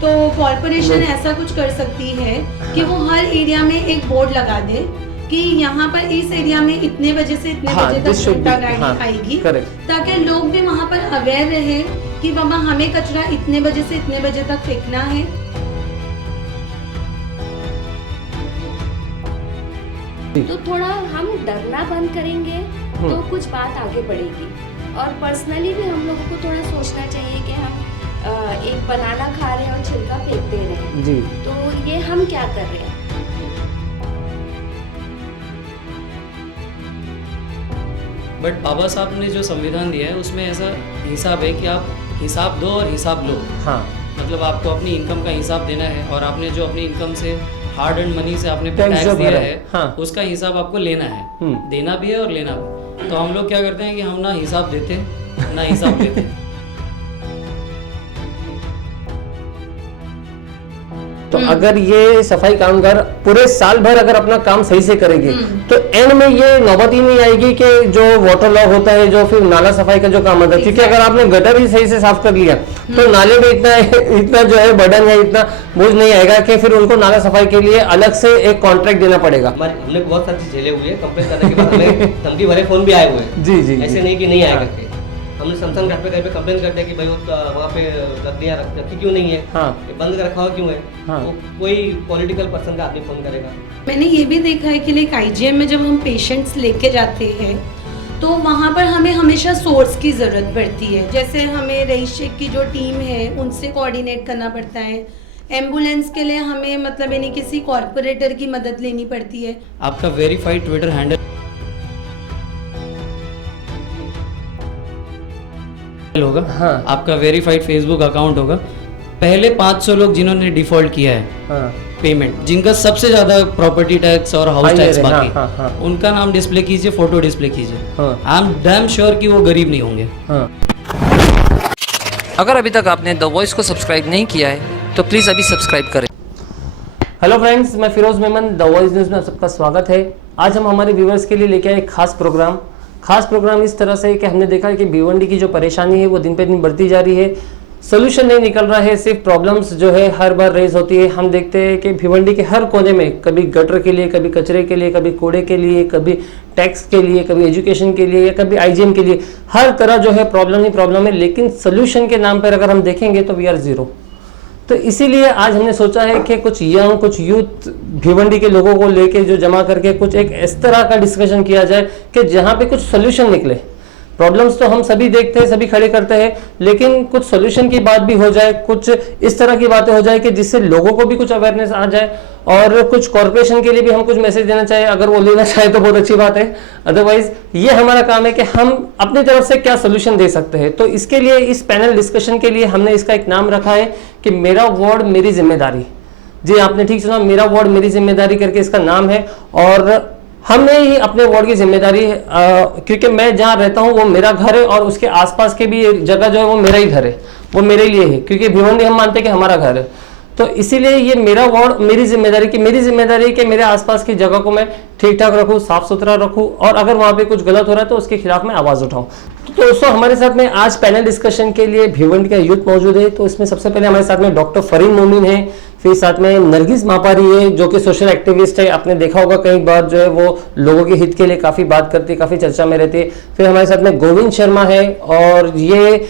तो कॉर्पोरेशन ऐसा कुछ कर सकती है कि वो हर एरिया में एक बोर्ड लगा दे कि यहाँ पर इस एरिया में इतने बजे से इतने बजे तक घंटा गाड़ी आएगी, ताकि लोग भी वहाँ पर अवेयर रहे कि बाबा हमें कचरा इतने बजे से इतने बजे तक फेंकना है। तो थोड़ा हम डरना बंद करेंगे तो कुछ बात आगे बढ़ेगी। और पर्सनली भी हम लोगों को थोड़ा सोचना चाहिए कि हम एक बनाना खा रहे हैं और छिलका फेंक दे रहे हैं जी, तो ये हम क्या कर रहे हैं। बट बाबा साहब ने जो संविधान दिया है उसमें ऐसा हिसाब है कि आप हिसाब दो और हिसाब लो। हाँ, मतलब आपको अपनी इनकम का हिसाब देना है और आपने जो अपनी इनकम से हार्ड एंड मनी से आपने टैक्स दिया है, हाँ, उसका हिसाब आपको लेना है, देना भी है और लेना भी। तो हम लोग क्या करते हैं कि हम ना हिसाब देते ना हिसाब लेते। तो अगर ये सफाई कामगार पूरे साल भर अगर अपना काम सही से करेंगे तो एंड में ये नौबत ही नहीं आएगी कि जो वाटर लॉग होता है, जो फिर नाला सफाई का जो काम होता है, क्योंकि अगर आपने गटर ही सही से साफ कर लिया तो नाले में इतना जो है बर्डन है, इतना बोझ नहीं आएगा कि फिर उनको नाला सफाई के लिए अलग से एक कॉन्ट्रैक्ट देना पड़ेगा। हमने बहुत सारी चीज झेले हुए हैं, कंप्लेन करने के बाद हमें धमकी भरे फोन भी आए हुए हैं। जी जी, ऐसे नहीं कि नहीं आए करके। हमने समसान घाट पे कहीं पे कंप्लेन करते हैं कि भाई वहाँ पे लकड़ियाँ रखी क्यों नहीं है, हाँ, बंद कर रखा हुआ क्यों है, हाँ, तो कोई पॉलिटिकल पर्सन का आदमी फोन करेगा। मैंने ये भी देखा है कि लाइक आईजीएम में जब हम पेशेंट्स लेके जाते हैं तो वहाँ पर हमें हमेशा सोर्स की ज़रूरत पड़ती है। जैसे हमें रईस की जो टीम है उनसे कोऑर्डिनेट करना पड़ता है, एम्बुलेंस के लिए हमें मतलब यानी किसी कॉर्पोरेटर की मदद लेनी पड़ती है। आपका वेरीफाइड ट्विटर हैंडल होगा, हाँ, आपका वेरीफाइड फेसबुक अकाउंट होगा। पहले 500 लोग जिन्होंने डिफॉल्ट किया है, हाँ, पेमेंट, जिनका सबसे ज्यादा प्रॉपर्टी टैक्स और हाउस टैक्स बाकी, हाँ, हाँ, उनका नाम डिस्प्ले कीजिए, फोटो डिस्प्ले कीजिए। आई एम डैम श्योर कि वो गरीब नहीं होंगे। हाँ। अगर अभी तक आपने द वॉइस को सब्सक्राइब नहीं किया है तो प्लीज़ अभी सब्सक्राइब करें। हेलो फ्रेंड्स, मैं Firoz Memon, the voice news में सबका स्वागत है। आज हम हमारे व्यूवर्स के लिए लेके आए एक खास प्रोग्राम इस तरह से कि हमने देखा है कि भिवंडी की जो परेशानी है वो दिन पे दिन बढ़ती जा रही है, सोल्यूशन नहीं निकल रहा है, सिर्फ प्रॉब्लम्स जो है हर बार रेज होती है। हम देखते हैं कि भिवंडी के हर कोने में कभी गटर के लिए, कभी कचरे के लिए, कभी कूड़े के लिए, कभी टैक्स के लिए, कभी एजुकेशन के लिए या कभी आईजीएम के लिए, हर तरह जो है प्रॉब्लम ही प्रॉब्लम है। लेकिन सोल्यूशन के नाम पर अगर हम देखेंगे तो वी आर जीरो। तो इसीलिए आज हमने सोचा है कि कुछ यंग, कुछ यूथ भिवंडी के लोगों को लेके जो जमा करके कुछ एक इस तरह का डिस्कशन किया जाए कि जहाँ पे कुछ सोल्यूशन निकले। प्रॉब्लम्स तो हम सभी देखते हैं, सभी खड़े करते हैं, लेकिन कुछ सोल्यूशन की बात भी हो जाए, कुछ इस तरह की बातें हो जाए कि जिससे लोगों को भी कुछ अवेयरनेस आ जाए और कुछ कॉर्पोरेशन के लिए भी हम कुछ मैसेज देना चाहे। अगर वो लेना चाहे तो बहुत अच्छी बात है, अदरवाइज ये हमारा काम है कि हम अपनी तरफ से क्या सोल्यूशन दे सकते हैं। तो इसके लिए इस पैनल डिस्कशन के लिए हमने इसका एक नाम रखा है कि मेरा वार्ड मेरी जिम्मेदारी। जी, आपने ठीक सुना, मेरा वार्ड मेरी जिम्मेदारी करके इसका नाम है। और हमने ही अपने वार्ड की जिम्मेदारी, क्योंकि मैं जहाँ रहता हूँ वो मेरा घर है और उसके आसपास के भी जगह जो है वो मेरा ही घर है, वो मेरे लिए है, क्योंकि भिवंडी हम मानते हैं कि हमारा घर है। तो इसीलिए ये मेरा वार्ड मेरी जिम्मेदारी कि मेरे आसपास की जगह को मैं ठीक ठाक रखूँ, साफ सुथरा रखूँ, और अगर वहाँ पे कुछ गलत हो रहा है तो उसके खिलाफ मैं आवाज़ उठाऊँ। तो दोस्तों, हमारे साथ में आज पैनल डिस्कशन के लिए भिवंडी का यूथ मौजूद है। तो इसमें सबसे पहले हमारे साथ में डॉक्टर फरीन मोमिन है, फिर साथ में नरगिस मापारी है जो कि सोशल एक्टिविस्ट है। आपने देखा होगा कई बार जो है वो लोगों के हित के लिए काफ़ी बात करती है, काफ़ी चर्चा में रहती है। फिर हमारे साथ में गोविंद शर्मा है और ये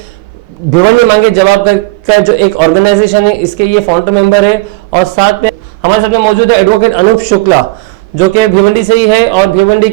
भिवंडी मांगे जवाब का जो एक ऑर्गेनाइजेशन है इसके ये फाउंडर मेंबर है। और साथ में हमारे साथ में मौजूद है एडवोकेट अनूप शुक्ला जो कि भिवंडी से ही है और भिवंडी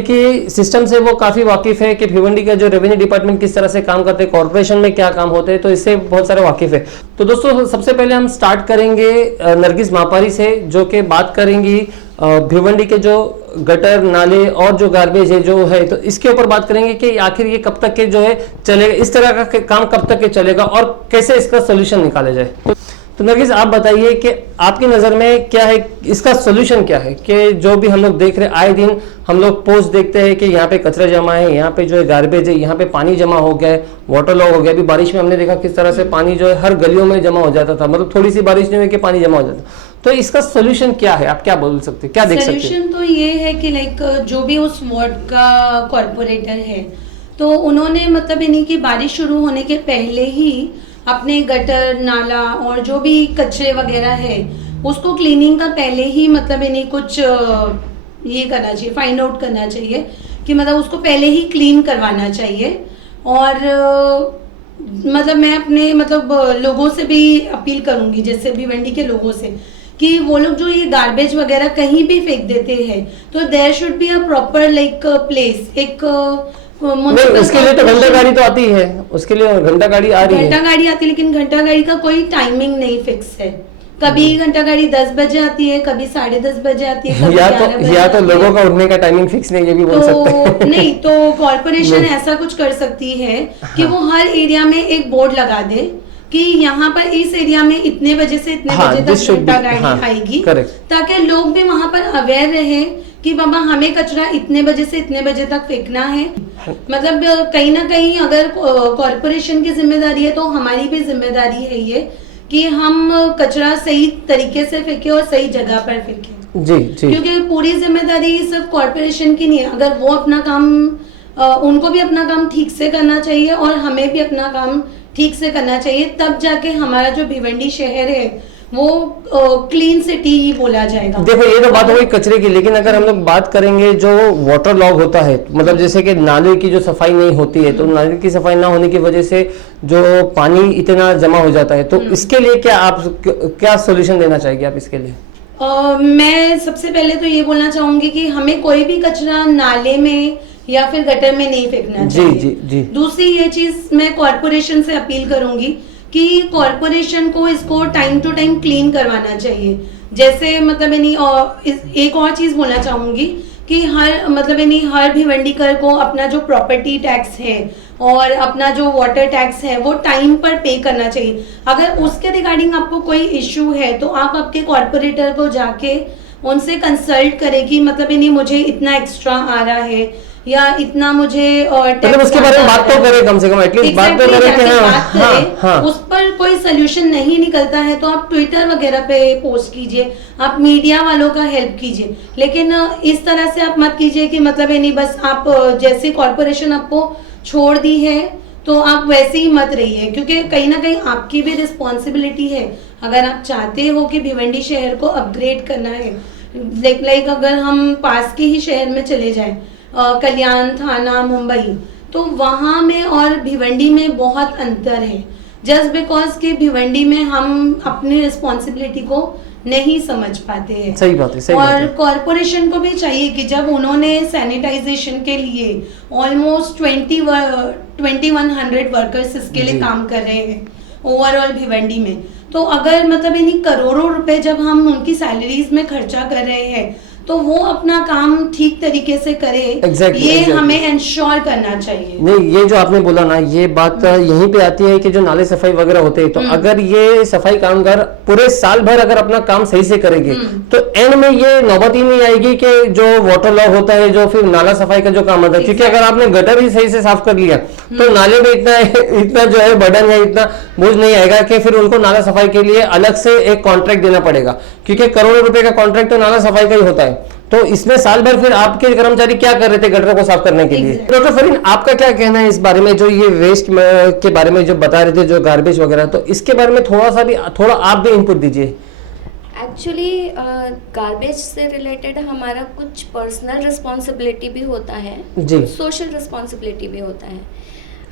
की सिस्टम से वो काफी वाकिफ है कि भिवंडी का जो रेवेन्यू डिपार्टमेंट किस तरह से काम करते हैं, कॉर्पोरेशन में क्या काम होते हैं, तो इससे बहुत सारे वाकिफ है। तो दोस्तों, सबसे पहले हम स्टार्ट करेंगे नरगिस मापारी से जो कि बात करेंगी भिवंडी के जो गटर, नाले और जो गार्बेज है जो है, तो इसके ऊपर बात करेंगे कि आखिर ये कब तक के जो है चलेगा, इस तरह का काम कब तक के चलेगा और कैसे इसका सोल्यूशन निकाला जाए। तो नरगिस, आप बताइए कि आपकी नज़र में क्या है, इसका सोल्यूशन क्या है कि जो भी हम लोग देख रहे हैं, आए दिन हम लोग पोस्ट देखते हैं कि यहाँ पे कचरा जमा है, यहाँ पे जो है गार्बेज है, यहाँ पे पानी जमा हो गया है, वाटर लॉग हो गया। अभी बारिश में हमने देखा किस तरह से पानी जो है हर गलियों में जमा हो जाता था, मतलब थोड़ी सी बारिश नहीं हुई कि पानी जमा हो जाता। तो इसका सोल्यूशन क्या है, आप क्या बोल सकते हैं, क्या देख सकते हैं? सोल्यूशन तो ये है कि लाइक जो भी उस वार्ड का कॉर्पोरेटर है तो उन्होंने मतलब यानी कि बारिश शुरू होने के पहले ही अपने गटर नाला और जो भी कचरे वगैरह है उसको क्लीनिंग का पहले ही मतलब इन्हें कुछ ये करना चाहिए, फाइंड आउट करना चाहिए कि मतलब उसको पहले ही क्लीन करवाना चाहिए। और मतलब मैं अपने मतलब लोगों से भी अपील करूंगी, जैसे भिवंडी के लोगों से, कि वो लोग जो ये गार्बेज वगैरह कहीं भी फेंक देते हैं तो there should be a proper like place, एक उसके लिए तो घंटा गाड़ी तो आती है, उसके लिए घंटा गाड़ी आ रही है, घंटा गाड़ी आती है, लेकिन घंटा गाड़ी का कोई टाइमिंग नहीं फिक्स है। कभी घंटा गाड़ी 10 बजे आती है, कभी 10:30 बजे आती है, कभी 11 बजे या तो लोगों का उठने का टाइमिंग फिक्स नहीं, ये भी बोल सकते हैं। नहीं तो कॉर्पोरेशन ऐसा कुछ कर सकती है कि वो हर एरिया में एक बोर्ड लगा दे कि यहाँ पर इस एरिया में इतने बजे से इतने बजे तक घंटा गाड़ी आएगी, ताकि लोग भी वहाँ पर अवेयर रहे कि बाबा हमें कचरा इतने बजे से इतने बजे तक फेंकना है। मतलब कहीं ना कहीं अगर कॉर्पोरेशन की जिम्मेदारी है तो हमारी भी जिम्मेदारी है ये कि हम कचरा सही तरीके से फेंके और सही जगह पर फेंके। जी जी। क्योंकि पूरी जिम्मेदारी सिर्फ कॉर्पोरेशन की नहीं है, अगर वो अपना काम उनको भी अपना काम ठीक से करना चाहिए और हमें भी अपना काम ठीक से करना चाहिए, तब जाके हमारा जो भिवंडी शहर है वो क्लीन सिटी ही बोला जाएगा। देखो ये तो बात हो गई कचरे की, लेकिन अगर हम लोग बात करेंगे जो वाटर लॉग होता है, मतलब जैसे कि नाले की जो सफाई नहीं होती है, तो नाले की सफाई ना होने की वजह से जो पानी इतना जमा हो जाता है, तो इसके लिए क्या सोल्यूशन देना चाहेंगे आप इसके लिए? मैं सबसे पहले तो ये बोलना चाहूंगी कि हमें कोई भी कचरा नाले में या फिर गटर में नहीं फेंकना चाहिए। जी जी। दूसरी ये चीज मैं कॉर्पोरेशन से अपील करूंगी कि कॉर्पोरेशन को इसको टाइम टू टाइम क्लीन करवाना चाहिए। जैसे मतलब एक और चीज बोलना चाहूंगी कि हर भिवंडीकर को अपना जो प्रॉपर्टी टैक्स है और अपना जो वाटर टैक्स है वो टाइम पर पे करना चाहिए। अगर उसके रिगार्डिंग आपको कोई इश्यू है तो आप आपके कॉर्पोरेटर को जाके उनसे कंसल्ट करें कि मतलब मुझे इतना एक्स्ट्रा आ रहा है या इतना मुझे मतलब उसके बारे में बात तो करें, कम से कम एटलीस्ट बात तो करें कि हाँ। उस पर कोई सोल्यूशन नहीं निकलता है तो आप ट्विटर वगैरह पे पोस्ट कीजिए, आप मीडिया वालों का हेल्प कीजिए, लेकिन इस तरह से आप मत कीजिए कि मतलब नहीं बस आप जैसे कॉर्पोरेशन आपको छोड़ दी है तो आप वैसे ही मत रहिए, क्योंकि कहीं ना कहीं आपकी भी रिस्पॉन्सिबिलिटी है। अगर आप चाहते हो कि भिवंडी शहर को अपग्रेड करना है, लाइक अगर हम पास के ही शहर में चले जाएं, कल्याण, थाना, मुंबई, तो वहाँ में और भिवंडी में बहुत अंतर है, जस्ट बिकॉज कि भिवंडी में हम अपनी रिस्पॉन्सिबिलिटी को नहीं समझ पाते हैं। सही बात है, सही और बात है। कॉर्पोरेशन को भी चाहिए कि जब उन्होंने सैनिटाइजेशन के लिए ऑलमोस्ट 2100 वर्कर्स इसके लिए काम कर रहे हैं ओवरऑल भिवंडी में, तो अगर मतलब इन्हीं करोड़ों रुपए जब हम उनकी सैलरीज में खर्चा कर रहे हैं तो वो अपना काम ठीक तरीके से करे। ये हमें इंश्योर करना चाहिए। नहीं, ये जो आपने बोला ना, ये बात यहीं पे आती है कि जो नाले सफाई वगैरह होते हैं, तो अगर ये सफाई कामगार पूरे साल भर अगर अपना काम सही से करेंगे तो एंड में ये नौबत ही नहीं आएगी कि जो वाटर लॉग होता है, जो फिर नाला सफाई का जो काम होता है, क्योंकि अगर आपने गटर ही सही से साफ कर लिया तो नाले में इतना जो है बर्डन है, इतना बोझ नहीं आएगा कि फिर उनको नाला सफाई के लिए अलग से एक कॉन्ट्रैक्ट देना पड़ेगा, क्योंकि करोड़ों रुपए का कॉन्ट्रैक्ट तो नाला सफाई का ही होता है। तो इसमें साल भर फिर आपके कर्मचारी क्या कर रहे थे गटर को साफ करने के लिए? डॉक्टर फरीन, आपका क्या कहना है इस बारे में, जो ये वेस्ट के बारे में जो बता रहे थे, जो गार्बेज वगैरह, तो इसके बारे में थोड़ा आप भी इनपुट दीजिए। एक्चुअली गार्बेज से रिलेटेड हमारा कुछ पर्सनल रिस्पॉन्सिबिलिटी भी होता है जी, सोशल रिस्पॉन्सिबिलिटी भी होता है।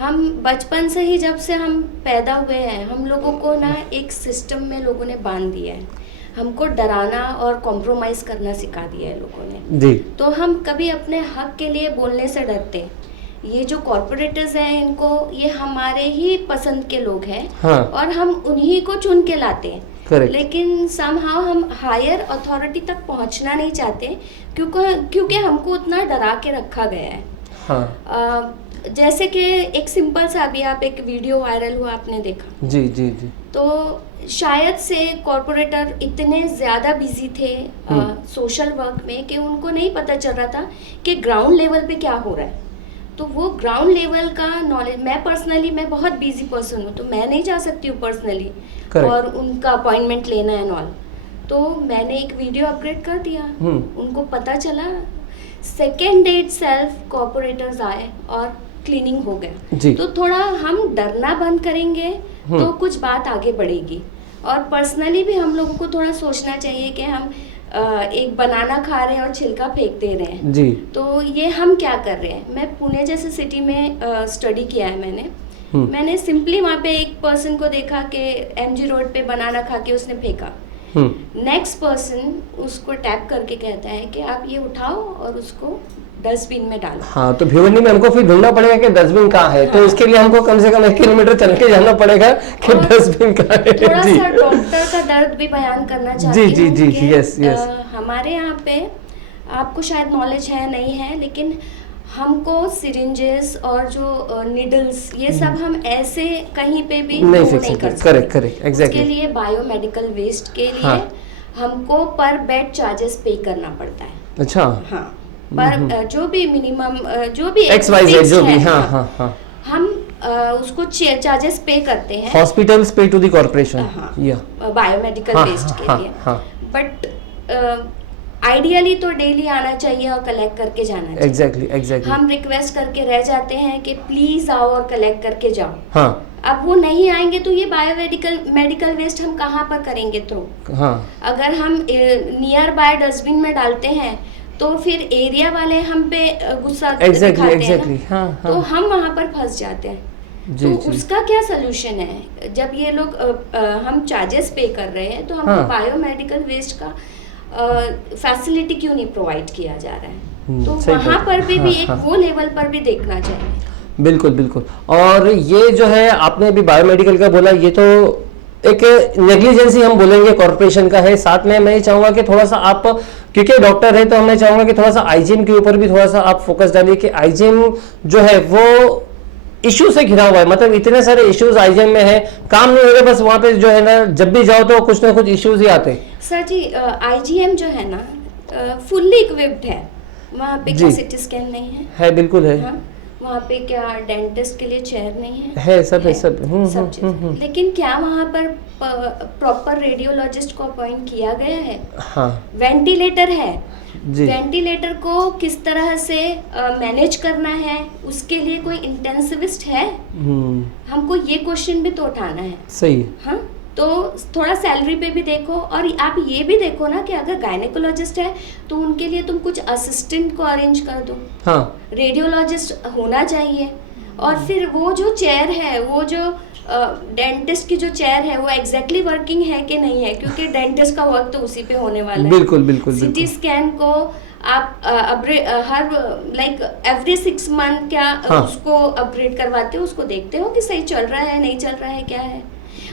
हम बचपन से ही, जब से हम पैदा हुए हैं, हम लोगों को ना एक सिस्टम में लोगों ने बांध दिया है, हमको डराना और कॉम्प्रोमाइज़ करना सिखा दिया है लोगों ने जी। तो हम कभी अपने हक के लिए बोलने से डरते। ये जो कॉर्पोरेटर्स हैं, इनको ये हमारे ही पसंद के लोग हैं हाँ। और हम उन्हीं को चुन के लाते हैं, लेकिन समहाउ हम हायर अथॉरिटी तक पहुंचना नहीं चाहते क्योंकि हमको उतना डरा के रखा गया है हाँ। जैसे कि एक सिंपल सा, अभी आप एक वीडियो वायरल हुआ आपने देखा जी जी जी, तो शायद से कॉर्पोरेटर इतने ज़्यादा बिजी थे सोशल वर्क में कि उनको नहीं पता चल रहा था कि ग्राउंड लेवल पे क्या हो रहा है। तो वो ग्राउंड लेवल का नॉलेज, मैं बहुत बिजी पर्सन हूँ, तो मैं नहीं जा सकती हूँ पर्सनली और उनका अपॉइंटमेंट लेना है नॉल, तो मैंने एक वीडियो अपग्रेड कर दिया। उनको पता चला, सेकेंड डे इटसेल्फ कॉर्पोरेटर्स आए और क्लीनिंग हो गया। तो थोड़ा हम डरना बंद करेंगे तो कुछ बात आगे बढ़ेगी। और पर्सनली भी हम लोगों को थोड़ा सोचना चाहिए कि हम एक बनाना खा रहे हैं और छिलका फेंक दे रहे हैं जी। तो ये हम क्या कर रहे हैं। मैं पुणे जैसे सिटी में स्टडी किया है मैंने सिंपली वहाँ पे एक पर्सन को देखा कि एमजी रोड पे बनाना खा के उसने फेंका। नेक्स्ट पर्सन उसको टैप करके कहता है कि आप ये उठाओ और उसको डस्टबिन में डालो। हाँ, तो भिवंडी में हमको फिर ढूंढना पड़ेगा कि डस्टबिन कहाँ है। तो इसके लिए हमको कम से कम 1 किलोमीटर चल के जाना पड़ेगा कि डस्टबिन कहाँ है। थोड़ा सा डॉक्टर का दर्द भी बयान करना चाहती हूँ। जी जी जी, यस यस। हमारे यहाँ पे आपको शायद नॉलेज है नहीं है, लेकिन हमको सिरिंजेस और जो निडल्स ये सब हम ऐसे कहीं पे भी नहीं कर सकते। सकते। Correct correct, exactly. उसके लिए बायोमेडिकल वेस्ट के लिए हाँ। हमको पर बेड चार्जेस पे करना पड़ता है। अच्छा, हाँ, पर जो भी मिनिमम जो भी XYZ जो भी, हाँ हाँ, हाँ हाँ, हम उसको चार्जेस पे करते हैं। हॉस्पिटल्स पे टू द कॉर्पोरेशन या बायोमेडिकल वेस्ट के लिए। बट आइडियली तो डेली आना चाहिए और कलेक्ट करके जाना चाहिए। Exactly exactly. हम रिक्वेस्ट करके रह जाते हैं कि प्लीज आओ और कलेक्ट करके जाओ। हाँ, अब वो नहीं आएंगे तो ये मेडिकल वेस्ट हम कहाँ पर करेंगे थ्रो। हाँ, अगर हम नियर बाय डस्टबिन में डालते हैं तो फिर एरिया वाले हम पे गुस्सा दिखाते हैं ना। हाँ, तो हाँ, हम वहाँ पर फंस जाते हैं। जी, तो जी। उसका क्या सोल्यूशन है। जब ये लोग हम चार्जेस पे कर रहे हैं तो हमको हाँ। बायोमेडिकल वेस्ट का फैसिलिटी क्यों नहीं प्रोवाइड किया जा रहा है। तो सही वहाँ बात। पर भी हाँ, एक हाँ। वो लेवल पर भी देखना चाहिए। बिल्कुल बिल्कुल। और ये जो है आपने अभी बायोमेडिकल का बोला, ये तो एक नेग्लिजेंसी हम बोलेंगे कॉर्पोरेशन का है। साथ में मैं ये चाहूंगा कि थोड़ा सा आप, क्योंकि डॉक्टर है तो मैं चाहूंगा कि थोड़ा सा हाइजीन के ऊपर भी थोड़ा सा आप फोकस डालिए कि हाइजीन जो है वो इश्यू से घिरा हुआ है। मतलब इतने सारे इश्यूज हाइजीन में है, काम नहीं हो रहा, बस वहाँ पे जो है ना जब भी जाओ तो कुछ ना कुछ इश्यूज ही आते हैं। सर जी, IGM जो है ना फुल्ली इक्विप्ड है। वहाँ पे क्या सिटी स्कैन नहीं है? बिल्कुल है। हाँ, वहाँ पे क्या डेंटिस्ट के लिए चेयर नहीं है, सब है, सब सब चीज़। लेकिन क्या वहाँ पर प्रॉपर रेडियोलॉजिस्ट को अपॉइंट किया गया है? हाँ वेंटिलेटर है जी। वेंटिलेटर को किस तरह से मैनेज करना है, उसके लिए कोई इंटेंसिविस्ट है? हमको ये क्वेश्चन भी तो उठाना है। सही है। हाँ, तो थोड़ा सैलरी पे भी देखो। और आप ये भी देखो ना कि अगर गायनेकोलॉजिस्ट है तो उनके लिए तुम कुछ असिस्टेंट को अरेंज कर दो। हाँ, रेडियोलॉजिस्ट होना चाहिए। और फिर वो जो चेयर है, वो जो डेंटिस्ट की जो चेयर है, वो एग्जैक्टली वर्किंग है कि नहीं है, क्योंकि डेंटिस्ट का वर्क तो उसी पे होने वाला है। बिल्कुल बिल्कुल। सिटी स्कैन को आप हर लाइक एवरी 6 मंथ क्या हाँ। उसको अपग्रेड करवाते हो, उसको देखते हो कि सही चल रहा है नहीं चल रहा है क्या है।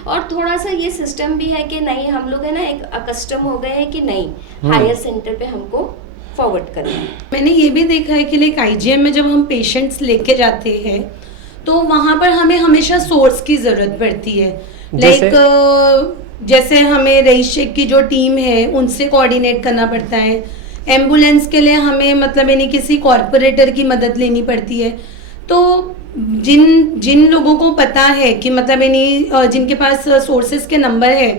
और थोड़ा सा ये सिस्टम भी है कि नहीं, हम लोग है ना एक अकस्टम हो गए हैं कि नहीं हायर सेंटर पे हमको फॉरवर्ड करना है। मैंने ये भी देखा है कि लाइक IGM में जब हम पेशेंट्स लेके जाते हैं तो वहाँ पर हमें हमेशा सोर्स की ज़रूरत पड़ती है। लाइक जैसे हमें रईस शेख की जो टीम है उनसे कोऑर्डिनेट करना पड़ता है। एम्बुलेंस के लिए हमें मतलब यानी किसी कॉर्पोरेटर की मदद लेनी पड़ती है। तो जिन लोगों को पता है कि मतलब यानी जिनके पास सोर्सेज के नंबर है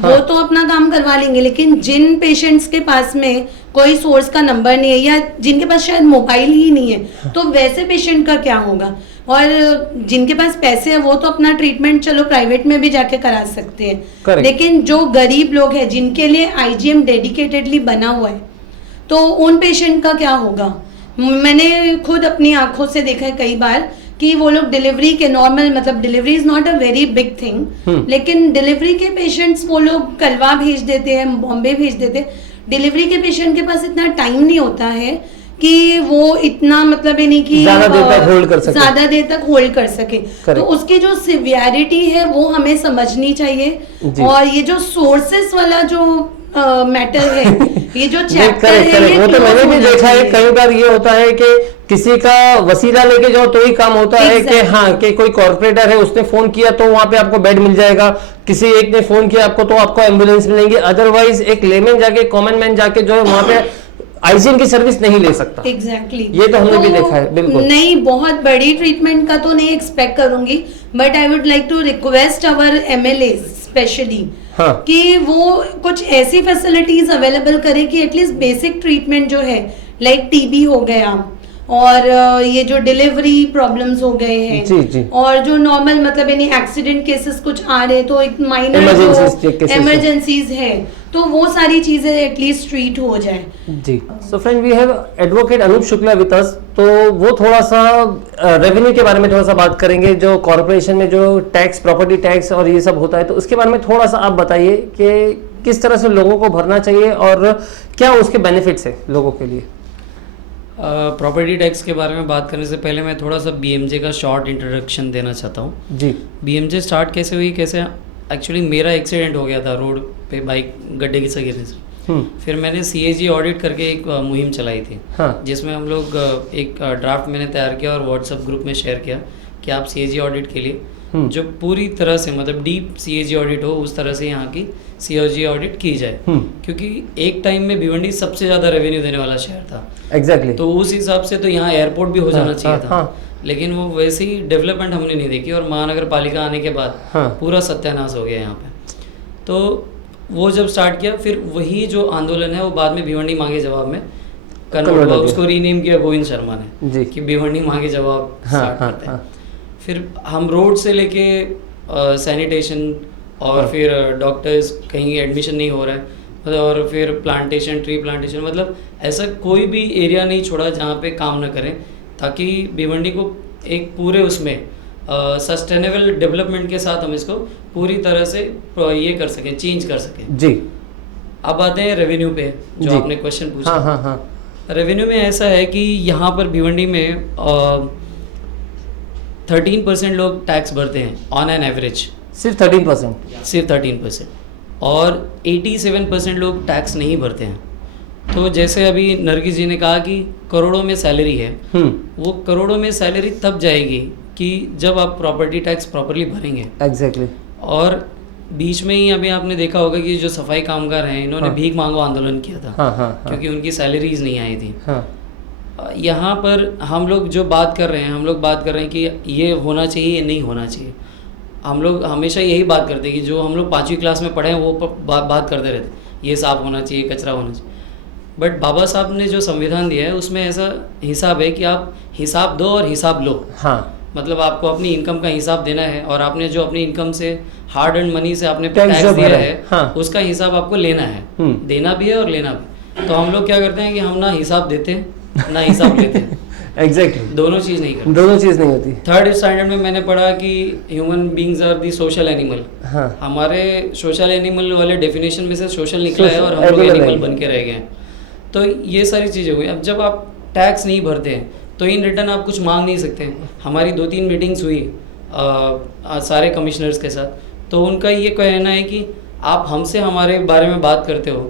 वो तो अपना काम करवा लेंगे, लेकिन जिन पेशेंट्स के पास में कोई सोर्स का नंबर नहीं है या जिनके पास शायद मोबाइल ही नहीं है तो वैसे पेशेंट का क्या होगा। और जिनके पास पैसे है वो तो अपना ट्रीटमेंट चलो प्राइवेट में भी जाके करा सकते हैं, लेकिन जो गरीब लोग हैं जिनके लिए IGM डेडिकेटेडली बना हुआ है तो उन पेशेंट का क्या होगा। मैंने खुद अपनी आंखों से देखा है कई बार कि वो लोग डिलीवरी के नॉर्मल, मतलब delivery is not a very big thing, लेकिन डिलीवरी के पेशेंट्स वो लोग कलवा भेज देते हैं, बॉम्बे भेज देते हैं। डिलीवरी के पेशेंट के पास इतना टाइम नहीं होता है कि वो इतना मतलब ये नहीं कि ज्यादा देर तक होल्ड कर सके। तो उसकी जो सिवियरिटी है वो हमें समझनी चाहिए। और ये जो सोर्सेस वाला जो मैटर है, ये जो चैप्टर है, वो तो मैंने भी देखा है कई बार। ये होता है कि किसी का वसीला लेके जाओ तो ही काम होता है कि हाँ कि कोई कॉर्पोरेटर है उसने फोन किया तो वहां पे आपको बेड मिल जाएगा, किसी एक ने फोन किया आपको तो आपको एम्बुलेंस मिलेंगी। अदरवाइज एक लेमैन जाके, कॉमन मैन जाके जो है वहां पे IGM की सर्विस नहीं ले सकता। एग्जैक्टली ये तो हमने भी देखा है। बिल्कुल नहीं, बहुत बड़ी ट्रीटमेंट का तो नहीं एक्सपेक्ट करूंगी, but I would like to request our MLA specially कि वो कुछ ऐसी फैसिलिटीज अवेलेबल करे कि एटलीस्ट बेसिक ट्रीटमेंट जो है लाइक TB हो गया और ये जो डिलीवरी प्रॉब्लम्स हो गए हैं जी जी, और जो नॉर्मल मतलब यानी एक्सीडेंट केसेस कुछ आ रहे हैं तो एक माइनर इमरजेंसीज है तो वो सारी चीजें एटलीस्ट ट्रीट हो जाए जी। So friend we have advocate Anup Shukla with us, तो वो थोड़ा सा रेवेन्यू के बारे में थोड़ा सा बात करेंगे। जो कॉर्पोरेशन में जो टैक्स, प्रॉपर्टी टैक्स और ये सब होता है, तो उसके बारे में थोड़ा सा आप बताइए कि किस तरह से लोगों को भरना चाहिए और क्या उसके बेनिफिट्स है लोगों के लिए। प्रॉपर्टी टैक्स के बारे में बात करने से पहले मैं थोड़ा सा बीएमजे का शॉर्ट इंट्रोडक्शन देना चाहता हूँ जी। बीएमजे स्टार्ट कैसे हुई, कैसे एक्चुअली मेरा एक्सीडेंट हो गया था रोड पे बाइक गड्ढे की से गिरने से। फिर मैंने सीएजी ऑडिट करके एक मुहिम चलाई थी, हाँ। जिसमें हम लोग एक ड्राफ्ट मैंने तैयार किया और व्हाट्सएप ग्रुप में शेयर किया कि आप सीएजी ऑडिट के लिए जो पूरी तरह से मतलब डीप सीएजी ऑडिट हो उस तरह से यहाँ की सीएजी ऑडिट की जाए, क्योंकि एक टाइम में भिवंडी सबसे ज़्यादा रेवेन्यू देने वाला शहर था। एग्जैक्टली तो उस हिसाब से तो यहाँ एयरपोर्ट भी हो जाना चाहिए था, लेकिन वो वैसी डेवलपमेंट हमने नहीं देखी और महानगर पालिका आने के बाद पूरा सत्यानाश हो गया यहाँ पे। तो वो जब स्टार्ट किया, फिर वही जो आंदोलन है वो बाद में भिवंडी मांगे जवाब में कन्वर्ट हुआ, उसको रीनेम किया गोविंद शर्मा ने कि भिवंडी मांगे जवाब स्टार्ट करते हैं। फिर हम रोड से लेके सैनिटेशन और फिर डॉक्टर्स कहीं एडमिशन नहीं हो रहा है, मतलब और फिर प्लांटेशन, ट्री प्लांटेशन, मतलब ऐसा कोई भी एरिया नहीं छोड़ा जहाँ पे काम ना करें, ताकि भिवंडी को एक पूरे उसमें सस्टेनेबल डेवलपमेंट के साथ हम इसको पूरी तरह से ये कर सकें, चेंज कर सकें जी। अब आते हैं रेवेन्यू पे, जो आपने क्वेश्चन पूछा। रेवेन्यू में ऐसा है कि यहाँ पर भिवंडी में 13% लोग टैक्स भरते हैं ऑन एन एवरेज, सिर्फ 13%, और 87% लोग टैक्स नहीं भरते हैं। तो जैसे अभी नरगिस जी ने कहा कि करोड़ों में सैलरी है, वो करोड़ों में सैलरी तब जाएगी कि जब आप प्रॉपर्टी टैक्स प्रॉपर्ली भरेंगे। एग्जैक्टली और बीच में ही अभी आपने देखा होगा कि जो सफाई कामगार हैं इन्होंने भीख मांगो आंदोलन किया था, क्योंकि उनकी सैलरीज नहीं आई थी। यहाँ पर हम लोग जो बात कर रहे हैं, हम लोग बात कर रहे हैं कि ये होना चाहिए, ये नहीं होना चाहिए। हम लोग हमेशा यही बात करते हैं कि जो हम लोग 5वीं क्लास में पढ़े हैं वो बात करते रहते, ये साफ होना चाहिए, कचरा होना चाहिए। बट बाबा साहब ने जो संविधान दिया है उसमें ऐसा हिसाब है कि आप हिसाब दो और हिसाब लो। हाँ, मतलब आपको अपनी इनकम का हिसाब देना है और आपने जो अपनी इनकम से हार्ड अर्न मनी से आपने टैक्स दिया है, हाँ। उसका हिसाब आपको लेना है, देना भी है और लेना भी। तो हम लोग क्या करते हैं कि हम ना हिसाब देते हैं ना हिसाब लेते हैं। एग्जैक्टली दोनों चीज़ नहीं करते, दोनों चीज़ नहीं होती। 3rd स्टैंडर्ड में मैंने पढ़ा कि human beings are the social animal. हाँ। हमारे सोशल एनिमल वाले डेफिनेशन में से सोशल निकला है और हम लोग एनिमल बन के रह गए हैं। तो ये सारी चीज़ें हुई। अब जब आप टैक्स नहीं भरते हैं तो इन रिटर्न आप कुछ मांग नहीं सकते। हमारी 2-3 मीटिंग्स हुई सारे कमिश्नर्स के साथ, तो उनका ये कहना है कि आप हमसे हमारे बारे में बात करते हो,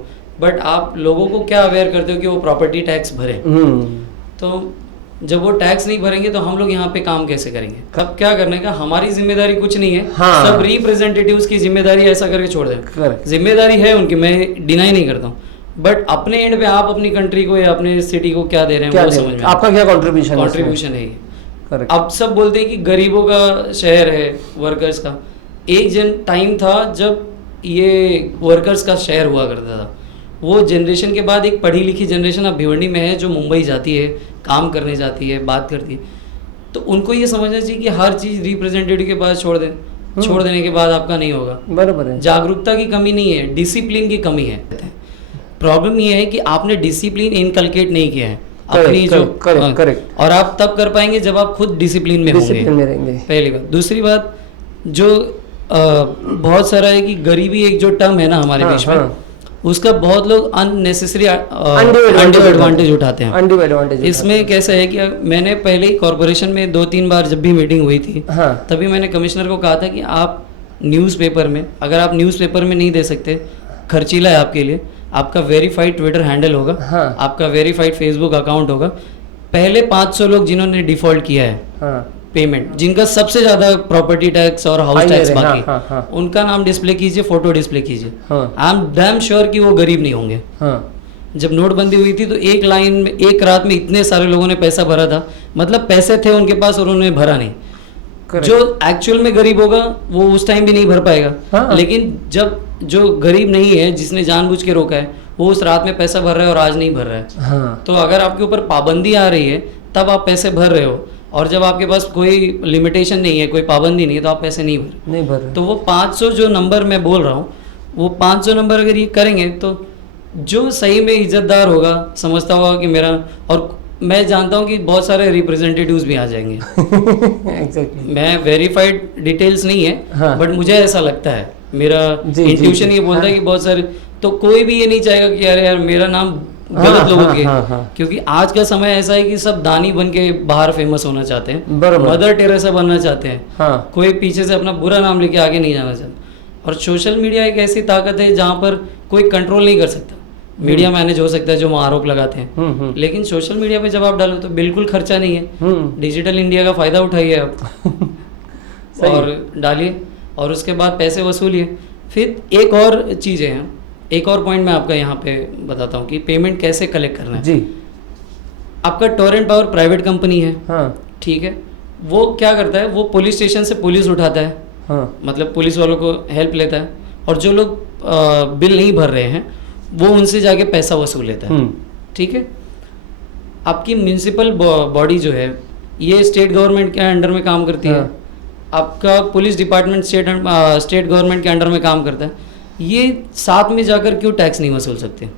बट आप लोगों को क्या अवेयर करते हो कि वो प्रॉपर्टी टैक्स भरें। तो जब वो टैक्स नहीं भरेंगे तो हम लोग यहाँ पे काम कैसे करेंगे? कब क्या करने का? हमारी जिम्मेदारी कुछ नहीं है, हाँ। सब रिप्रेजेंटेटिव्स की जिम्मेदारी ऐसा करके छोड़ दें। जिम्मेदारी है उनकी, मैं डिनाई नहीं करता हूँ, बट अपने एंड पे आप अपनी कंट्री को या अपने सिटी को क्या दे रहे हैं वो समझ में, आपका क्या कंट्रीब्यूशन है। अब सब बोलते हैं कि गरीबों का शहर है, वर्कर्स का। एक टाइम था जब ये वर्कर्स का शहर हुआ करता था। वो जनरेशन के बाद एक पढ़ी लिखी जनरेशन अब भिवंडी में है, जो मुंबई जाती है, काम करने जाती है, बात करती है। तो उनको ये समझना चाहिए कि हर चीज़ रिप्रेजेंटेटिव के पास छोड़ दें। छोड़ देने के बाद आपका नहीं होगा। बराबर है। जागरूकता की कमी नहीं है, डिसिप्लिन की कमी है। प्रॉब्लम ये है कि आपने डिसिप्लिन इनकलकेट नहीं किया है अपनी जो करेक्ट, और आप तब कर पाएंगे जब आप खुद डिसिप्लिन में होंगे, पहली बात। दूसरी बात, जो बहुत सारा है कि गरीबी एक जो टर्म है ना हमारे देश में, उसका बहुत लोग अननेसेसरी एडवांटेज उठाते हैं। इसमें कैसा है कि मैंने पहले ही कॉर्पोरेशन में 2-3 बार जब भी मीटिंग हुई थी, तभी मैंने कमिश्नर को कहा था कि आप न्यूज़पेपर में, अगर आप न्यूज़पेपर में नहीं दे सकते, खर्चीला है आपके लिए, आपका वेरीफाइड ट्विटर हैंडल होगा, हाँ। आपका वेरीफाइड फेसबुक अकाउंट होगा। पहले 500 लोग जिन्होंने डिफॉल्ट किया है, हाँ। पेमेंट, जिनका सबसे ज्यादा प्रॉपर्टी टैक्स और हाउस टैक्स बाकी, हाँ, हाँ। उनका नाम डिस्प्ले कीजिए, फोटो डिस्प्ले कीजिए। आई एम डैम श्योर कि वो गरीब नहीं होंगे। हाँ। जब नोटबंदी हुई थी तो एक लाइन में, एक रात में इतने सारे लोगों ने पैसा भरा था, मतलब पैसे थे उनके पास और उन्होंने भरा नहीं। जो एक्चुअल में गरीब होगा वो उस टाइम भी नहीं भर पाएगा, हाँ। लेकिन जब जो गरीब नहीं है, जिसने जानबूझ के रोका है, वो उस रात में पैसा भर रहा है और आज नहीं भर रहा है, हाँ। तो अगर आपके ऊपर पाबंदी आ रही है तब आप पैसे भर रहे हो, और जब आपके पास कोई लिमिटेशन नहीं है, कोई पाबंदी नहीं है, तो आप पैसे नहीं भर रहे। तो वो 500 जो नंबर मैं बोल रहा हूँ, वो 500 नंबर अगर ये करेंगे तो जो सही में इज्जतदार होगा, समझता होगा कि मेरा, और मैं जानता हूँ कि बहुत सारे रिप्रेजेंटेटिव्स भी आ जाएंगे। exactly. मैं वेरीफाइड डिटेल्स नहीं है, हाँ. बट मुझे ऐसा लगता है, मेरा इंट्यूशन ये बोलता है कि बहुत सारे, तो कोई भी ये नहीं चाहेगा कि अरे यार मेरा नाम गलत लोगों के, क्योंकि आज का समय ऐसा है कि सब दानी बन के बाहर फेमस होना चाहते हैं, मदर टेरेसा बनना चाहते हैं, कोई पीछे से अपना बुरा नाम लेके आगे नहीं जाना चाहता। और सोशल मीडिया एक ऐसी ताकत है जहाँ पर कोई कंट्रोल नहीं कर सकता। मीडिया मैनेज हो सकता है जो आरोप लगाते हैं, लेकिन सोशल मीडिया पे जब आप डालो तो बिल्कुल खर्चा नहीं है। डिजिटल इंडिया का फायदा उठाइए आप और डालिए, और उसके बाद पैसे वसूलिए। फिर एक और चीज़ें हैं, एक और पॉइंट मैं आपका यहाँ पे बताता हूँ कि पेमेंट कैसे कलेक्ट करना है। जी, आपका टोरेंट पावर प्राइवेट कंपनी है, हाँ, ठीक है, वो क्या करता है, वो पुलिस स्टेशन से पुलिस उठाता है, हाँ, मतलब पुलिस वालों को हेल्प लेता है, और जो लोग बिल नहीं भर रहे हैं वो उनसे जाके पैसा वसूल लेता है, ठीक है। आपकी म्यूनिसिपल बॉडी जो है ये स्टेट गवर्नमेंट के अंडर में काम करती है, आपका पुलिस डिपार्टमेंट स्टेट गवर्नमेंट के अंडर में काम करता है, ये साथ में जाकर क्यों टैक्स नहीं वसूल सकते?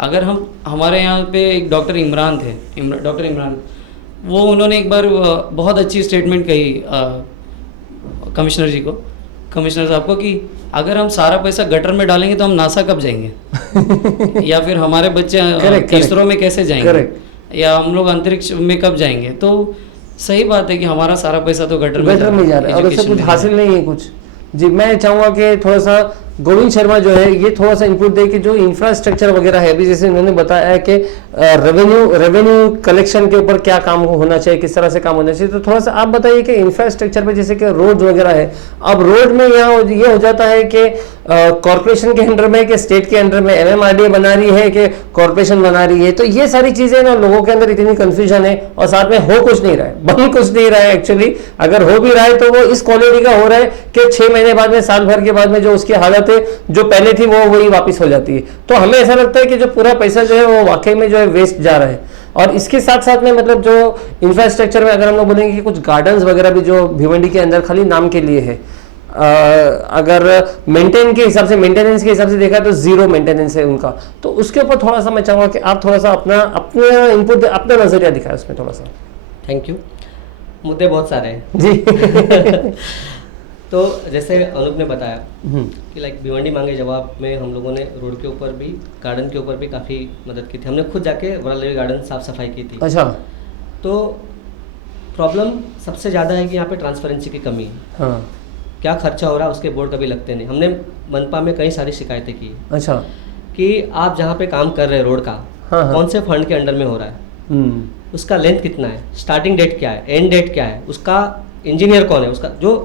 अगर हम, हमारे यहाँ पे एक डॉक्टर इमरान थे, डॉक्टर इमरान, वो उन्होंने एक बार बहुत अच्छी स्टेटमेंट कही कमिश्नर जी को, कमिश्नर साहब को, कि अगर हम सारा पैसा गटर में डालेंगे तो हम नासा कब जाएंगे या फिर हमारे बच्चे इसरो में कैसे जाएंगे, या हम लोग अंतरिक्ष में कब जाएंगे। तो सही बात है कि हमारा सारा पैसा तो गटर में जा रहा है और उससे कुछ हासिल नहीं है कुछ। जी, मैं चाहूँगा कि थोड़ा सा गोविंद शर्मा जो है ये थोड़ा सा इनपुट दे कि जो इंफ्रास्ट्रक्चर वगैरह है, अभी जैसे उन्होंने बताया है कि रेवेन्यू कलेक्शन के ऊपर क्या काम होना चाहिए, किस तरह से काम होना चाहिए, तो थोड़ा सा आप बताइए कि इंफ्रास्ट्रक्चर पे जैसे कि रोड वगैरह है, अब रोड में यहाँ ये हो जाता है कि कॉर्पोरेशन के अंडर में कि स्टेट के अंडर में MMRDA बना रही है कि कॉर्पोरेशन बना रही है, तो ये सारी चीजें ना लोगों के अंदर इतनी कंफ्यूजन है, और साथ में हो कुछ नहीं रहा है, बन कुछ नहीं रहा है एक्चुअली। अगर हो भी रहा है तो वो इस क्वालिटी का हो रहा है कि 6 महीने बाद में, साल भर के बाद में जो उसकी हालत है जो पहले थी वो वही वापस हो जाती है। तो हमें ऐसा लगता है कि जो पूरा पैसा जो है वो वाकई में जो है वेस्ट जा रहा है। और इसके साथ साथ में मतलब जो इंफ्रास्ट्रक्चर में अगर हम लोग बोलेंगे कि कुछ गार्डन्स वगैरह भी जो भिवंडी के अंदर खाली नाम के लिए है, अगर मेंटेनेंस के हिसाब से देखा तो जीरो मेंटेनेंस है उनका, तो उसके ऊपर थोड़ा सा मैं चाहूँगा कि आप थोड़ा सा अपना इनपुट, अपना नजरिया दिखाएं उसमें थोड़ा सा। Thank you. मुद्दे बहुत सारे हैं जी। तो जैसे अनूप ने बताया कि लाइक भिवंडी मांगे जवाब में हम लोगों ने रोड के ऊपर भी, गार्डन के ऊपर भी काफ़ी मदद की थी। हमने खुद जाके वरालेवी गार्डन साफ सफाई की थी। अच्छा। तो प्रॉब्लम सबसे ज़्यादा है कि यहाँ पे ट्रांसपेरेंसी की कमी है। हाँ। क्या खर्चा हो रहा है उसके बोर्ड कभी लगते नहीं। हमने मनपा में कई सारी शिकायतें की। अच्छा। कि आप जहाँ पे काम कर रहे हैं रोड का, हाँ, कौन से फंड के अंडर में हो रहा है, उसका लेंथ कितना है, स्टार्टिंग डेट क्या है, एंड डेट क्या है, उसका इंजीनियर कौन है, उसका जो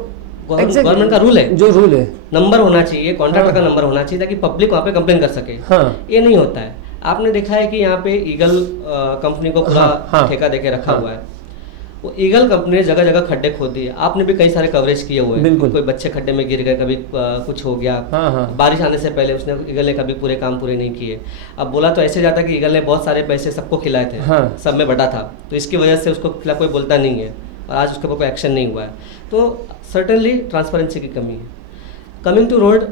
गवर्नमेंट का रूल है, जो रूल है, नंबर होना चाहिए, कॉन्ट्रैक्टर का नंबर होना चाहिए ताकि पब्लिक वहाँ पे कंप्लेन कर सके। हाँ। ये नहीं होता है। आपने देखा है कि यहाँ पे ईगल कंपनी को पूरा ठेका देके रखा हुआ है। वो ईगल कंपनी ने जगह जगह खड्डे खोद दिए। आपने भी कई सारे कवरेज किए हुए हैं, कोई बच्चे खड्डे में गिर गए, कभी कुछ हो गया। बारिश आने से पहले उसने, ईगल ने कभी पूरे काम पूरे नहीं किए। अब बोला तो ऐसे जाता कि ईगल ने बहुत सारे पैसे सबको खिलाए थे, सब में बटा था, तो इसकी वजह से उसको खिलाफ कोई बोलता नहीं है और आज उसके ऊपर कोई एक्शन नहीं हुआ है। तो सर्टेनली ट्रांसपेरेंसी की कमी है। कमिंग टू रोड,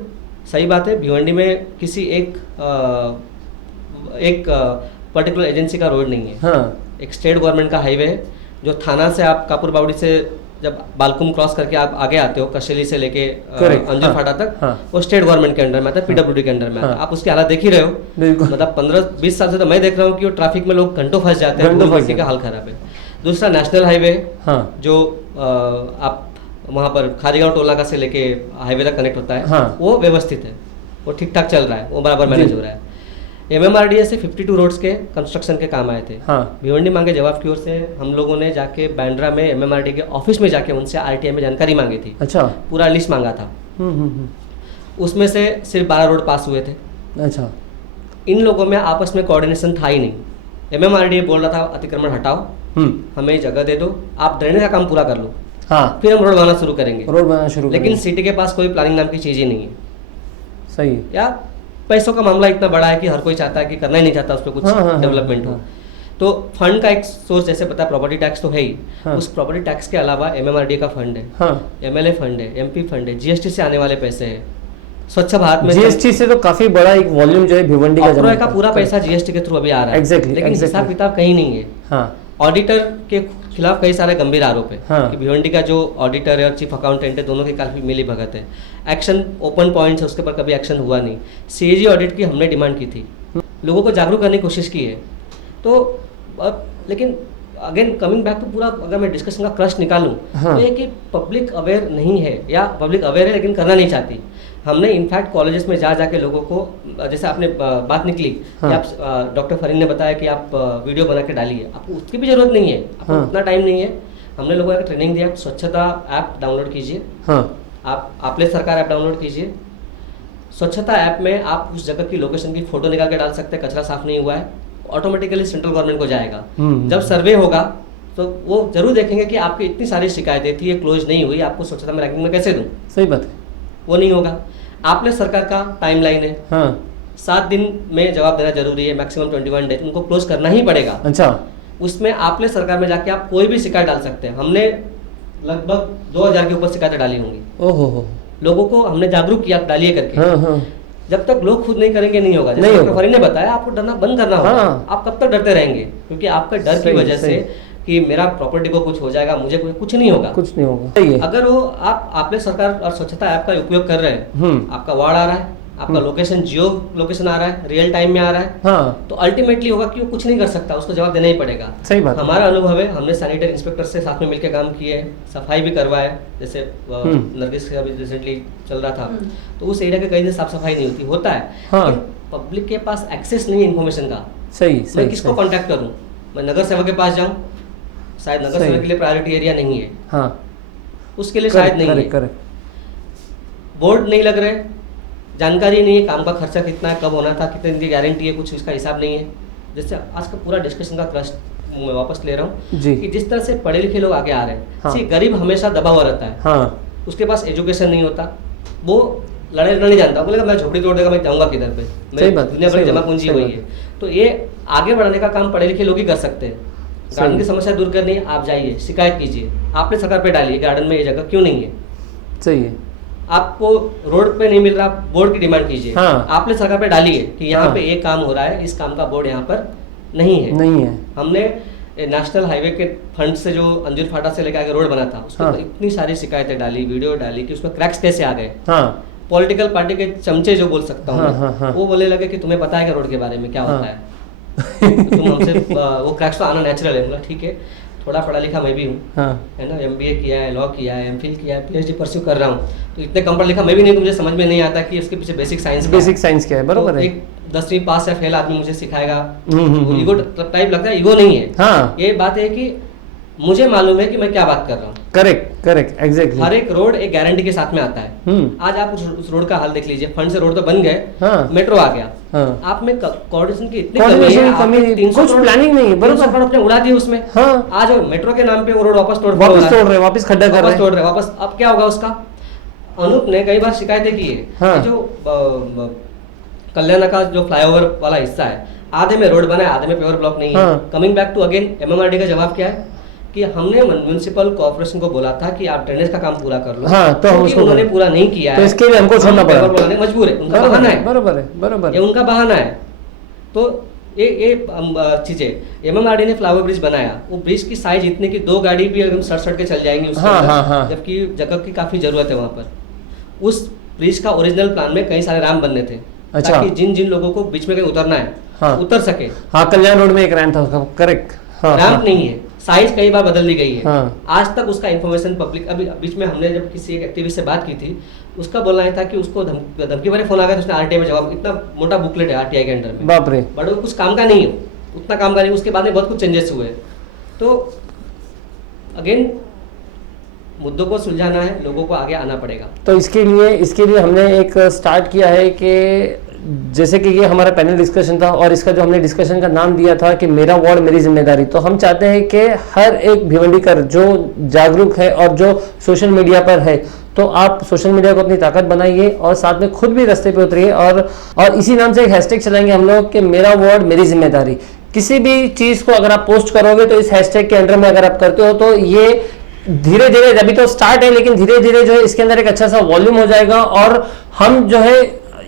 सही बात है, भिवंडी में किसी एक पर्टिकुलर एजेंसी का रोड नहीं है। एक स्टेट गवर्नमेंट का हाईवे है जो थाना से आप कापुर बावड़ी से जब बालकुम क्रॉस करके आप आगे आते हो, कशेली से लेके अंजुर फाटा तक, वो स्टेट गवर्नमेंट के अंडर में आता है, PWD के अंडर में आता है। आप उसकी हालत देख ही रहे हो। मतलब 15-20 साल से तो मैं देख रहा हूँ कि वो ट्रैफिक में लोग घंटों फंस जाते हैं, मिट्टी का हाल खराब है। दूसरा नेशनल हाईवे जो आप वहाँ पर खारीगांव टोलनाका से लेके हाईवे तक कनेक्ट होता है, वो व्यवस्थित है, वो ठीक ठाक चल रहा है, वो बराबर मैनेज हो रहा है। MMRDA से 52 रोड्स के कंस्ट्रक्शन के काम आए थे। भिवंडी मांगे जवाब की ओर से हम लोगों ने जाके बैंड्रा में MMRDA के ऑफिस में जाके उनसे RTI में जानकारी मांगी थी। अच्छा। पूरा लिस्ट मांगा था। उसमें से सिर्फ 12 रोड पास हुए थे। अच्छा। इन लोगों में आपस में कोऑर्डिनेशन था ही नहीं। MMRDA बोल रहा था अतिक्रमण हटाओ, हमें जगह दे दो, आप ड्रेनेज का काम पूरा कर लो, फिर हम रोड बनाना शुरू करेंगे। लेकिन सिटी के पास कोई प्लानिंग नाम की चीज ही नहीं है। सही है। या पैसों का मामला इतना बड़ा है कि हर कोई चाहता है कि करना ही नहीं चाहता उस पर कुछ डेवलपमेंट हो। तो फंड का एक सोर्स जैसे पता है प्रॉपर्टी टैक्स तो है ही, उस प्रॉपर्टी टैक्स के अलावा MMRDA का फंड है, MLA फंड है, MP फंड है, GST से आने वाले पैसे हैं, स्वच्छ भारत में GST से तो काफी बड़ा एक वॉल्यूम जो है भिवंडी का जमा का पूरा पैसा GST के थ्रू अभी आ रहा है। Exactly, लेकिन हिसाब किताब कहीं नहीं है। ऑडिटर के खिलाफ कई सारे गंभीर आरोप है कि भिवंडी का जो ऑडिटर है और चीफ अकाउंटेंट है दोनों की काफी मिली भगत है। एक्शन ओपन पॉइंट्स है, उसके पर कभी एक्शन हुआ नहीं। CAG ऑडिट की हमने डिमांड की थी, लोगों को जागरूक करने की कोशिश की है। तो अब लेकिन अगेन कमिंग बैक टू पूरा अगर मैं डिस्कशन का क्रश निकालूं तो ये कि पब्लिक अवेयर नहीं है या पब्लिक अवेयर है लेकिन करना नहीं चाहती। हमने इनफैक्ट कॉलेजेस में जा जाके लोगों को, जैसे आपने बात निकली कि आप डॉक्टर फरीन ने बताया कि आप वीडियो बना के डालिए, आपको उसकी भी जरूरत नहीं है, आपको उतना टाइम नहीं है। हमने लोगों को ट्रेनिंग दिया, स्वच्छता ऐप डाउनलोड कीजिए, आप आपले सरकार ऐप डाउनलोड कीजिए। स्वच्छता ऐप में आप उस जगह की लोकेशन की फोटो निकाल के डाल सकते हैं, कचरा साफ नहीं हुआ है, ऑटोमेटिकली सेंट्रल गवर्नमेंट को जाएगा। जब सर्वे होगा तो वो जरूर देखेंगे कि आपकी इतनी सारी शिकायतें थी, ये क्लोज नहीं हुई, आपको स्वच्छता में रैंकिंग में कैसे दूं। सही बात है, वो नहीं होगा। आपने सरकार का टाइमलाइन है, 7 दिन में जवाब देना जरूरी है, मैक्सिमम 21 डेज, उनको क्लोज करना ही पड़ेगा। अच्छा, उसमें आपने सरकार में जाके आप कोई भी शिकायत डाल सकते हैं। हमने लगभग 2000 के ऊपर शिकायतें डाली होंगी। ओहो, लोगों को हमने जागरूक किया डालिए करके। जब तक लोग खुद नहीं करेंगे नहीं होगा। जैसे डॉक्टर फरीन ने बताया, आपको डरना बंद करना होगा। आप कब तक डरते रहेंगे? क्योंकि आपका डर की वजह से कि मेरा प्रॉपर्टी को कुछ हो जाएगा, मुझे कुछ नहीं होगा, कुछ नहीं होगा। अगर वो आपने सरकार और स्वच्छता ऐप का उपयोग कर रहे हैं, आपका वार्ड आ रहा है, आपका लोकेशन जियो लोकेशन आ रहा है, रियल टाइम में आ रहा है, तो अल्टीमेटली होगा कि वो कुछ नहीं कर सकता, उसको जवाब देना ही पड़ेगा। सही बात। हमारा अनुभव है, हमने सैनिटरी इंस्पेक्टर से साथ में मिलकर काम किए, सफाई भी करवाए। जैसे नरगिस का अभी रिसेंटली चल रहा था, तो उस एरिया के कहीं से साफ सफाई नहीं होता है। पब्लिक के पास एक्सेस नहीं है इन्फॉर्मेशन का। सही, मैं किसको कॉन्टेक्ट करूँ? मैं नगर सेवक के पास जाऊँ? शायद नगर सेवक के लिए प्रायोरिटी एरिया नहीं है, उसके लिए शायद नहीं है। बोर्ड नहीं लग रहे, जानकारी नहीं है काम का खर्चा कितना है, कब होना था, कितने दिन की गारंटी है, कुछ इसका हिसाब नहीं है। जैसे आज का पूरा डिस्कशन का क्रश मैं वापस ले रहा हूँ कि जिस तरह से पढ़े लिखे लोग आगे आ रहे हैं, गरीब हमेशा दबा हुआ रहता है, उसके पास एजुकेशन नहीं होता, वो लड़ना नहीं जानता, बोलेगा मैं झोपड़ी तोड़ देगा, मैं जाऊँगा किधर पे, मेरी दुनिया भर जमा पूंजी हुई है। तो ये आगे बढ़ाने का काम पढ़े लिखे लोग ही कर सकते हैं। गार्डन की समस्या दूर करनी है, आप जाइए शिकायत कीजिए, आपने सरकार पे डालिए गार्डन में ये जगह क्यों नहीं है। सही है। आपको रोड पे नहीं मिल रहा, बोर्ड की डिमांड कीजिए। आपने सरकार पे डालिए कि यहाँ पे एक काम हो रहा है, इस काम का बोर्ड यहाँ पर नहीं है। हमने नेशनल हाईवे के फंड से जो अंजूर फाटा से लेकर आगे रोड बना था, उसमें तो इतनी सारी शिकायतें डाली, वीडियो डाली कि उसमें क्रैक्स कैसे आ गए। पॉलिटिकल पार्टी के चमचे जो बोल सकता हूँ, वो बोलने लगे कि तुम्हें पता है कि रोड के बारे में क्या होता है, तो तुम हमसे वो क्रैक्स तो आना नेचुरल है। बोला ठीक है, थोड़ा पढ़ा लिखा मैं भी हूँ, है ना, MBA किया है, लॉ किया है, MPhil किया है, PhD परस्यू कर रहा हूँ, तो इतने कम पढ़ा लिखा मैं भी नहीं, तो मुझे समझ में नहीं आता कि इसके पीछे बेसिक साइंस क्या है। बरोबर है। एक 10वीं पास या फेल आदमी मुझे सिखाएगा, ईगो टाइप लगता है, ईगो नहीं है। ये बात है कि मुझे मालूम है कि मैं क्या बात कर रहा हूँ। Correct, exactly. हर एक रोड एक गारंटी के साथ में आता है। आज आप उस रोड का हाल देख लीजिए, फंड से रोड तो बन गए, मेट्रो आ गया, आप में कोऑर्डिनेशन की इतनी कमी है, 300 प्लानिंग नहीं है, बरोबर अपने उड़ा दिए उसमें। आज मेट्रो के नाम पे वो रोड वापस तोड़ रहे, वापस खड्डा कर रहे, वापस। अब क्या होगा उसका? अनूप ने कई बार शिकायतें की है, जो कल्याण का जो फ्लाईओवर वाला हिस्सा है, आधे में रोड बना है, आधे में पेवर ब्लॉक नहीं है। Coming back to again MMRD का जवाब क्या है कि हमने म्युनिसिपल कॉर्पोरेशन को बोला था कि आप ड्रेनेज का काम पूरा कर लो, तो उन्होंने पूरा नहीं किया है, तो इसके लिए हमको छोड़ना पड़ा, मजबूर है, उनका बहाना है। बरोबर, ये उनका बहाना है। तो ये चीजें MMRD ने फ्लावर ब्रिज बनाया, वो ब्रिज की साइज इतने की 2 गाड़ी भी एकदम सड़ के चल जाएंगी उसके अंदर, जबकि जगह की काफी जरूरत है वहाँ पर। उस ब्रिज का ओरिजिनल प्लान में कई सारे रैम्प बनने थे, ताकि जिन लोगों को बीच में कहीं उतरना है उतर सके। कल्याण रोड में एक रैम्प था, करेक्ट। रैम्प नहीं है, साइज कई बार बदल दी गई है। आज तक उसका इन्फॉर्मेशन पब्लिक, अभी बीच में हमने जब किसी एक एक्टिविस्ट से बात की थी, उसका बोलना था कि उसको धमकी भरे फोन आ गया, तो उसने RTI में जवाब, इतना मोटा बुकलेट है RTI के अंडर में, बाप रे, बट वो कुछ काम का नहीं है, उतना काम का नहीं। उसके बाद में बहुत कुछ चेंजेस हुए। तो अगेन मुद्दों को सुलझाना है, लोगों को आगे आना पड़ेगा। तो इसके लिए हमने एक स्टार्ट किया है कि जैसे कि ये हमारा पैनल डिस्कशन था, और इसका जो हमने डिस्कशन का नाम दिया था कि मेरा वार्ड मेरी जिम्मेदारी। तो हम चाहते हैं कि हर एक भिवंडीकर जो जागरूक है और जो सोशल मीडिया पर है, तो आप सोशल मीडिया को अपनी ताकत बनाइए और साथ में खुद भी रास्ते पे उतरिए, और इसी नाम से एक हैशटैग चलाएंगे हम लोग कि मेरा वार्ड मेरी जिम्मेदारी। किसी भी चीज को अगर आप पोस्ट करोगे तो इस हैशटैग के अंडर में अगर आप करते हो तो ये धीरे धीरे, अभी तो स्टार्ट है लेकिन धीरे धीरे जो है इसके अंदर एक अच्छा सा वॉल्यूम हो जाएगा और हम जो है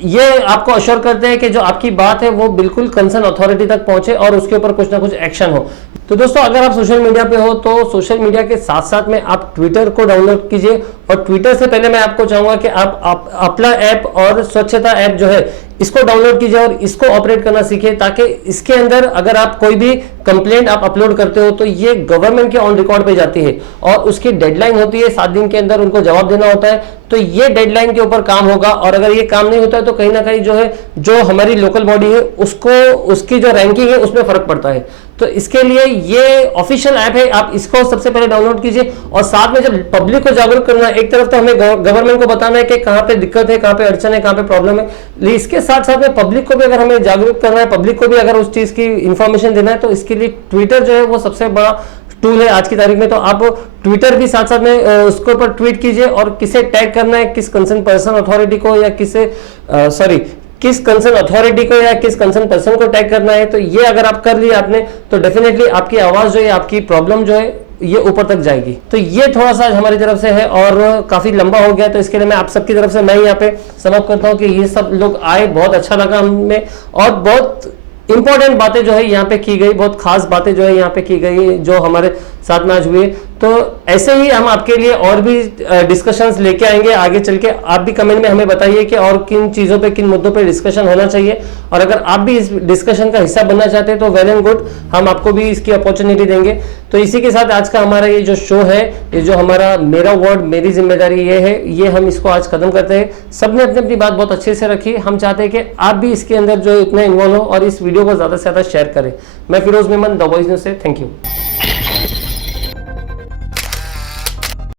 ये आपको अश्योर करते हैं कि जो आपकी बात है वो बिल्कुल कंसर्न अथॉरिटी तक पहुंचे और उसके ऊपर कुछ ना कुछ एक्शन हो। तो दोस्तों अगर आप सोशल मीडिया पे हो तो सोशल मीडिया के साथ साथ में आप ट्विटर को डाउनलोड कीजिए और ट्विटर से पहले मैं आपको चाहूंगा कि आप अपना ऐप और स्वच्छता ऐप जो है इसको डाउनलोड कीजिए और इसको ऑपरेट करना सीखिए, ताकि इसके अंदर अगर आप कोई भी कंप्लेंट आप अपलोड करते हो तो ये गवर्नमेंट के ऑन रिकॉर्ड पे जाती है और उसकी डेडलाइन होती है 7 दिन के अंदर उनको जवाब देना होता है। तो ये डेडलाइन के ऊपर काम होगा और अगर ये काम नहीं होता है तो कहीं ना कहीं जो है जो हमारी लोकल बॉडी है उसको उसकी जो रैंकिंग है उसमें फर्क पड़ता है। तो इसके लिए ये ऑफिशियल ऐप है, आप इसको सबसे पहले डाउनलोड कीजिए और साथ में जब पब्लिक को जागरूक करना है, एक तरफ तो हमें गवर्नमेंट को बताना है कि कहाँ पे दिक्कत है, कहाँ पे अड़चन है, कहाँ पे प्रॉब्लम है, लेकिन इसके साथ साथ में पब्लिक को भी अगर हमें जागरूक करना है, पब्लिक को भी अगर उस चीज की इंफॉर्मेशन देना है तो इसके लिए ट्विटर जो है वो सबसे बड़ा टूल है आज की तारीख में। तो आप ट्विटर भी साथ साथ में उसके ऊपर ट्वीट कीजिए और किसे टैग करना है, किस कंसर्न पर्सन अथॉरिटी को या किस कंसर्न अथॉरिटी को या किस कंसर्न पर्सन को टैग करना है। तो ये अगर आप कर लिया आपने तो डेफिनेटली आपकी आवाज जो है, आपकी प्रॉब्लम जो है ये ऊपर तक जाएगी। तो ये थोड़ा सा हमारी तरफ से है और काफी लंबा हो गया, तो इसके लिए मैं आप सबकी तरफ से मैं यहाँ पे समाप्त करता हूँ कि ये सब लोग आए, बहुत अच्छा लगा हमें और बहुत इंपॉर्टेंट बातें जो है यहाँ पे की गई, बहुत खास बातें जो है यहाँ पे की गई जो हमारे साथ में आज हुए। तो ऐसे ही हम आपके लिए और भी डिस्कशंस लेके आएंगे आगे चल के। आप भी कमेंट में हमें बताइए कि और किन चीज़ों पे, किन मुद्दों पे डिस्कशन होना चाहिए और अगर आप भी इस डिस्कशन का हिस्सा बनना चाहते हैं तो वेल एंड गुड, हम आपको भी इसकी अपॉर्चुनिटी देंगे। तो इसी के साथ आज का हमारा ये जो शो है, ये जो हमारा मेरा वर्ड मेरी जिम्मेदारी ये है, ये हम इसको आज खत्म करते हैं। सबने अपनी अपनी बात बहुत अच्छे से रखी। हम चाहते हैं कि आप भी इसके अंदर जो इतना इन्वॉल्व हो और इस वीडियो को ज़्यादा से ज़्यादा शेयर करें। मैं Firoz Memon, the voice news से, थैंक यू।